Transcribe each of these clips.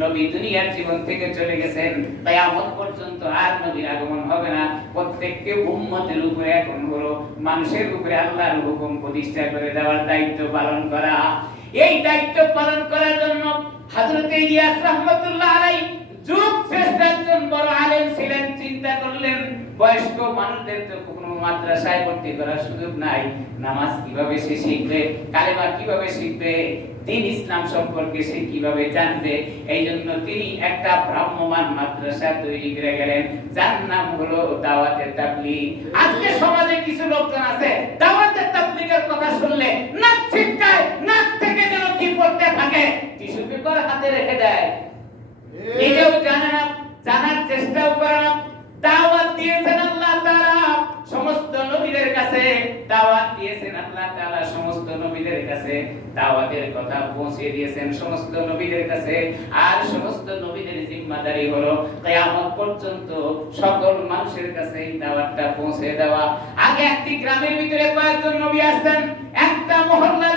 নবী দুনিয়ার জীবন থেকে চলে গেছেন। কিয়ামত পর্যন্ত আর নবীর আগমন হবে না। প্রত্যেককে উম্মতের উপরে এখন হলো মানুষের উপরে আল্লাহর হুকুম প্রতিষ্ঠা করে দেওয়ার দায়িত্ব পালন করা। এই দায়িত্ব পালন করার জন্য হযরত ইলিয়াস রাহমাতুল্লাহ আলাইহি যুগ শ্রেষ্ঠ একজন বড় আলেম ছিলেন, চিন্তা করলেন বয়স্ক মানুষদের তো কোনো মাদ্রাসায় ভর্তি করার সুযোগ নাই। নামাজ কীভাবে সে শিখবে? কালেমা কীভাবে শিখবে? দিন ইসলাম সম্পর্কে সে কীভাবে জানবে? এই জন্য তিনি একটা ভ্রাম্যমান মাদ্রাসা তৈরি করে গেলেন। যার নাম হলো দাওয়াতে তাবলিগ। আজকে সমাজে কিছু লোকজন আছে দাওয়াতে তাবলিগের কথা শুনলে নাক ছিটকায় নাক থেকে যেন কি পড়তে থাকে টিস্যু পেপার হাতে রেখে দেয়। নিজেও জানে না জানার চেষ্টাও করে না দাওয়াত দিয়েছেন আল্লাহ তাআলা, সমস্ত নবীদের কাছে দাওয়াতের কথা পৌঁছে দিয়েছেন সমস্ত নবীদের কাছে। আর সমস্ত নবীদের জিম্মাদারি হলো কিয়ামত পর্যন্ত সকল মানুষের কাছে এই দাওয়াতটা পৌঁছে দেওয়া। আগে একটি গ্রামের ভিতরে কয়েকজন নবী আসতেন, একটা মহল্লার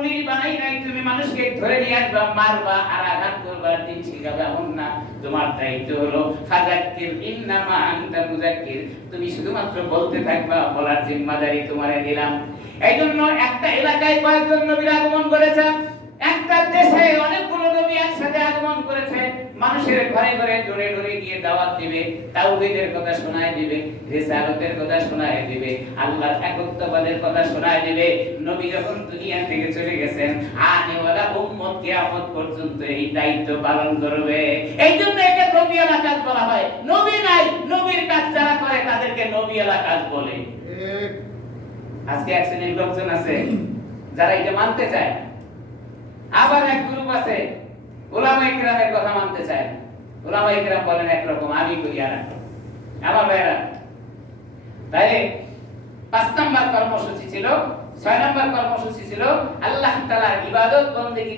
পুলিশ বানাই নাই, তুমি মানুষকে ধরে নিয়ে আসবা, মারবা, আর আঘাত করবা দিন শিখাবে এমন না। তোমার দায়িত্ব হলো ফাজাক্কির, ইন্নামা আনতা মুজাক্কির তুমি শুধুমাত্র বলতে থাকবা, বলার জিম্মাদারি তোমারে দিলাম। এই জন্য একটা এলাকায় কয়েকজন নবীর আগমন করেছে একটা দেশে অনেকগুলো নবী একসাথে আগমন করেছে মানুষের ঘরে ঘরে ডোরে ডোরে গিয়ে দাওয়াত দিবে, তাওহীদের কথা শোনায় দিবে, রিসালাতের কথা শোনায় দিবে আল্লাহর একত্ববাদের কথা শোনায় দিবে। নবী যখন দুনিয়া থেকে চলে গেছেন, আনেওয়ালা উম্মত কিয়ামত পর্যন্ত এই দায়িত্ব পালন করবে। এই জন্য একে নবীওয়ালা কাজ বলা হয়। নবী নাই, নবীর কাজ যারা করে তাদেরকে নবীওয়ালা কাজ বলে। আজকে এক শ্রেণির লোকজন আছে, যারা এটা মানতে চায়। আবার এক গ্রুপ আছে ওলামা ইকরামের কথা মানতে চায় না। ওলামা ইকরাম বলেন একরকম, আমি করি আর আমার ভাইরা পাঁচ কর্মসূচি ছিল, ছয় কর্মসূচি ছিল, আল্লাহ তাআলার ইবাদত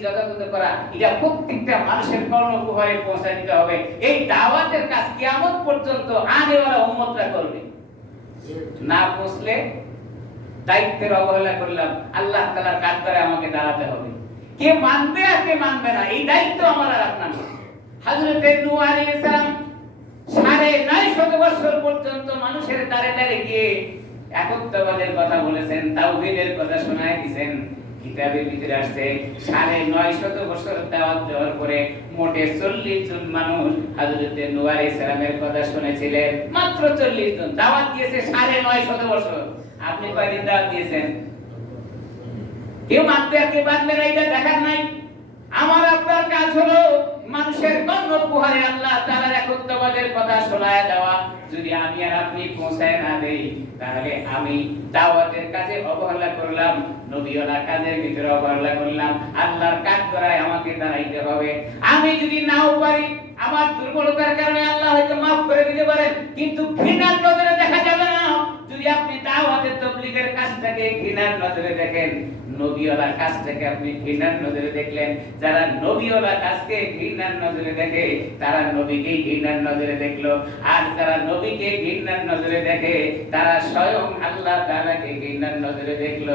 যথাযথ করা। এটা প্রত্যেকটা মানুষের কর্ণকুহরে পৌঁছে দিতে হবে। এই দাওয়াতের কাজ কিয়ামত পর্যন্ত আনেওয়ালা উম্মতরা করবে। না পৌঁছলে দায়িত্বের অবহেলা করলাম, আল্লাহ তাআলার কাজ করে আমাকে দাঁড়াতে হবে। কে মানবে আর কে মানবে না, এই দায়িত্ব আমার আর আপনার না। হযরত নূহ আলাইহিস সালাম সাড়ে নয় শত বছর পর্যন্ত মানুষের দ্বারে দ্বারে গিয়ে একত্ববাদের কথা বলেছেন, তাওহীদের কথা শোনায় দিয়েছেন কিতাবের ভিতরে আসছে, সাড়ে নয় শত বছর দাওয়াত দেওয়ার পরে মোটে চল্লিশ জন মানুষ হযরত নূহ আলাইহিস সালামের কথা শুনেছিলেন। মাত্র চল্লিশ জন, দাওয়াত দিয়েছে সাড়ে নয় শত বছর। আপনি কয়দিন দাওয়াত দিয়েছেন? কেউ মানবে আর কেউ মানবে না এটা দেখার নাই। আমার আপনার কাজ হলো মানুষের কর্ণ পুহারে আল্লাহ তাআলার একত্ববাদের কথা শোনায় দেওয়া। যদি আমি আর আপনি পৌঁছায় না দেই, তাহলে আমি দাওয়াতের কাজে অবহেলা করলাম নবীওয়ালা কাজের ভিতরে অবহেলা করলাম, আল্লাহর কাজ করায় আমাকে দাঁড়াইতে হবে। আমি যদি নাও পারি, আমার দুর্বলতার কারণে আল্লাহ হয়তো মাফ করে দিতে পারেন, কিন্তু ঘৃণার কাজটাকে ঘৃণার নজরে দেখেন। নবীওয়ালা কাজটাকে আপনি ঘৃণার নজরে দেখলেন। যারা নবীওয়ালা কাজকে ঘৃণার নজরে দেখে, তারা নবীকেই ঘৃণার নজরে দেখল। আর যারা নবীকে ঘৃণার নজরে দেখে, তারা স্বয়ং আল্লাহ তাআলাকে ঘৃণার নজরে দেখল।